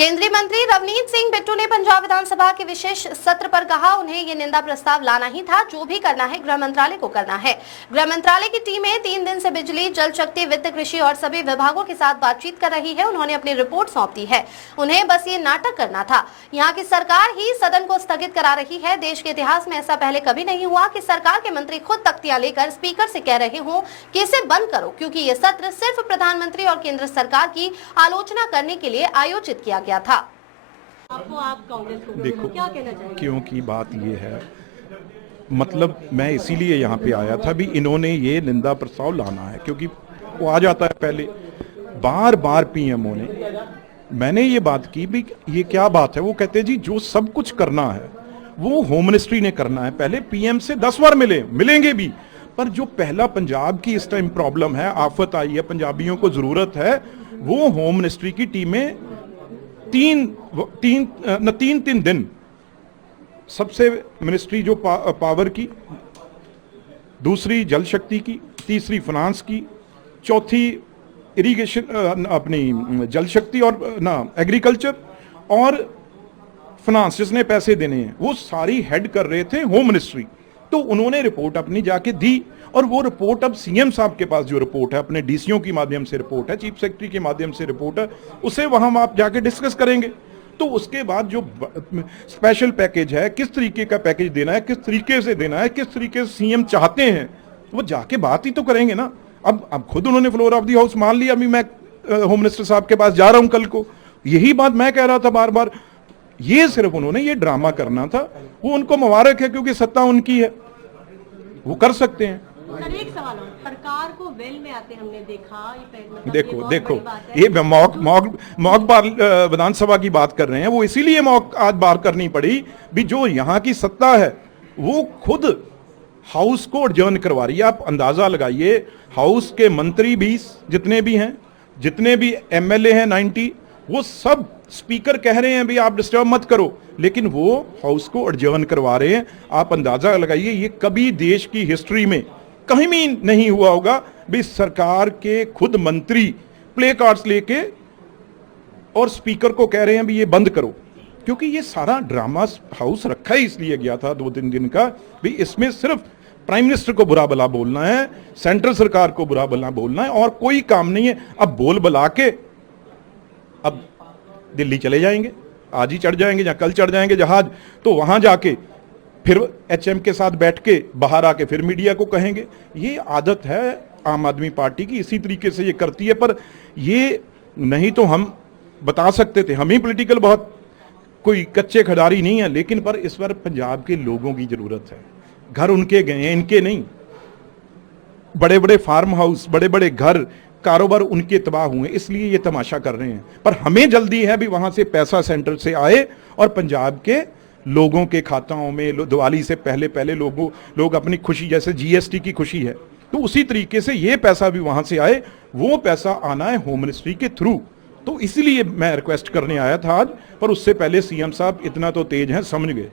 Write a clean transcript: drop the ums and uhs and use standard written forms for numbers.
केंद्रीय मंत्री रवनीत सिंह बिट्टू ने पंजाब विधानसभा के विशेष सत्र पर कहा, उन्हें ये निंदा प्रस्ताव लाना ही था। जो भी करना है गृह मंत्रालय को करना है। गृह मंत्रालय की टीमें 3 दिन से बिजली, जल शक्ति, वित्त, कृषि और सभी विभागों के साथ बातचीत कर रही है। उन्होंने अपनी रिपोर्ट सौंप दी है। उन्हें बस ये नाटक करना था। यहाँ की सरकार ही सदन को स्थगित करा रही है। देश के इतिहास में ऐसा पहले कभी नहीं हुआ कि सरकार के मंत्री खुद तख्तियां लेकर स्पीकर से कह रहे हों कि इसे बंद करो, क्योंकि ये सत्र सिर्फ प्रधानमंत्री और केंद्र सरकार की आलोचना करने के लिए आयोजित किया गया था। आप कांग्रेस को देखो, क्या कहना चाहेंगे? क्योंकि बात ये है, मतलब मैं इसीलिए यहाँ पे आया था भी इन्होंने ये निंदा प्रस्ताव लाना है, क्योंकि वो आ जाता है पहले बार बार पीएमओ ने। मैंने ये बात की भी ये क्या बात है, वो कहते जी जो सब कुछ करना है वो होम मिनिस्ट्री ने करना है। पहले पीएम से 10 बार मिलेंगे भी, पर जो पहला पंजाब की इस टाइम प्रॉब्लम है, आफत आई है, पंजाबियों को जरूरत है, वो होम मिनिस्ट्री की टीमें तीन दिन सबसे मिनिस्ट्री जो पावर की, दूसरी जल शक्ति की, तीसरी फाइनेंस की, चौथी इरिगेशन अपनी जल शक्ति और ना एग्रीकल्चर और फाइनेंस जिसने पैसे देने हैं, वो सारी हेड कर रहे थे होम मिनिस्ट्री। तो उन्होंने रिपोर्ट अपनी जाके दी और वो रिपोर्ट अब सीएम साहब के पास जो रिपोर्ट है, अपने डीसीओ की माध्यम से रिपोर्ट है, चीफ सेक्रेटरी के माध्यम से रिपोर्ट है, उसे वहां आप जाके डिस्कस करेंगे। तो उसके बाद जो स्पेशल पैकेज है, किस तरीके का पैकेज देना है, किस तरीके से देना है, किस तरीके से सीएम चाहते हैं, वो जाके बात ही तो करेंगे ना। अब खुद उन्होंने फ्लोर ऑफ द हाउस मान लिया, अभी मैं होम मिनिस्टर साहब के पास जा रहा हूं कल को। यही बात मैं कह रहा था बार बार, ये सिर्फ उन्होंने ये ड्रामा करना था। वो उनको मुबारक है क्योंकि सत्ता उनकी है, वो कर सकते हैं। सर एक सवाल और, सरकार को वेल में आते हमने देखा, मतलब देखो ये मॉक बार विधानसभा की बात कर रहे हैं, वो इसीलिए मॉक आज बार करनी पड़ी भी जो यहाँ की सत्ता है वो खुद हाउस को एडजर्न करवा रही है। आप अंदाजा लगाइए, हाउस के मंत्री भी जितने भी हैं, जितने भी एमएलए हैं 90, वो सब स्पीकर कह रहे हैं भी आप डिस्टर्ब मत करो, लेकिन वो हाउस को एडजर्न करवा रहे हैं। आप अंदाजा लगाइए, ये कभी देश की हिस्ट्री में कहीं भी नहीं हुआ होगा भी सरकार के खुद मंत्री प्ले कार्ड्स लेके और स्पीकर को कह रहे हैं भी ये बंद करो। क्योंकि ये सारा ड्रामा हाउस रखा ही इसलिए गया था 2-3 दिन का भी इसमें सिर्फ प्राइम मिनिस्टर को बुरा भला बोलना है, सेंट्रल सरकार को बुरा भला बोलना है, और कोई काम नहीं है। अब बोल बुला के अब दिल्ली चले जाएंगे, आज ही चढ़ जाएंगे या कल चढ़ जाएंगे जहाज, तो वहां जाके फिर एचएम के साथ बैठ के बाहर आके फिर मीडिया को कहेंगे। ये आदत है आम आदमी पार्टी की, इसी तरीके से ये करती है। पर ये नहीं तो हम बता सकते थे, हम ही पॉलिटिकल बहुत कोई कच्चे खिलाड़ी नहीं है, लेकिन पर इस बार पंजाब के लोगों की जरूरत है। घर उनके गए हैं, इनके नहीं। बड़े बड़े फार्म हाउस, बड़े बड़े घर, कारोबार उनके तबाह हुए, इसलिए ये तमाशा कर रहे हैं। पर हमें जल्दी है भी वहां से पैसा सेंटर से आए और पंजाब के लोगों के खाताओं में दिवाली से पहले लोग अपनी खुशी, जैसे जीएसटी की खुशी है, तो उसी तरीके से ये पैसा भी वहां से आए। वो पैसा आना है होम मिनिस्ट्री के थ्रू। तो इसलिए मैं रिक्वेस्ट करने आया था आज, पर उससे पहले सीएम साहब इतना तो तेज हैं, समझ गए।